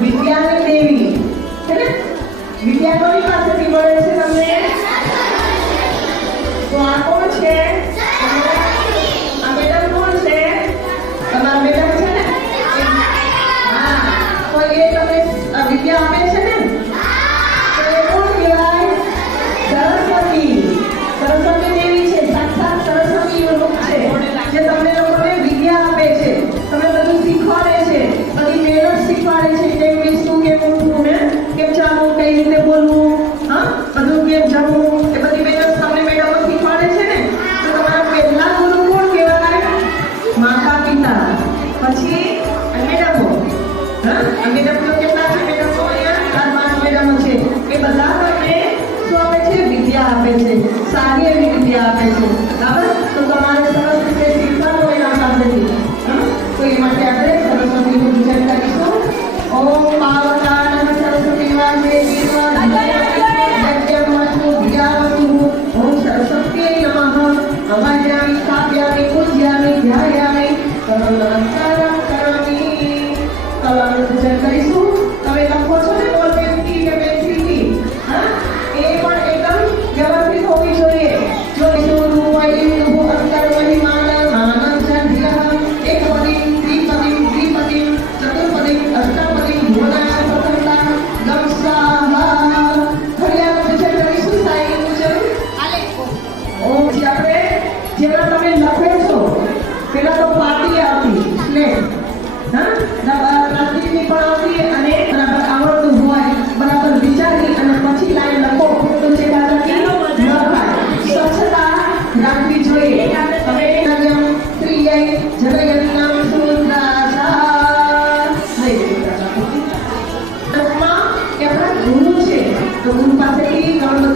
વિદ્યાની દેવી છે ને વિદ્યાનો પાસે મળે છે બેટા એ માટે આપણે સરસ્વતીનું પૂજન કરીશું ઓમ પાવતાન સરસ્વતી વાગે વિદ્યા ઓમ સરસ્વતી નમઃ અવાજાય આપણે જેવા તમે લખો છો પેલા તો પાટી આવતી એટલે હા? પ્લાસ્ટિકની પણ આવતી અને બરાબર આવડતું હોય બરાબર વિચારી અને પછી લાઈન લખો. તો જે બાજુ સ્વચ્છતા રાખવી જોઈએ. હવે સ્ત્રીએ જગજગના ગુરુ છે. તો ગુરુ પાસેથી ઘણું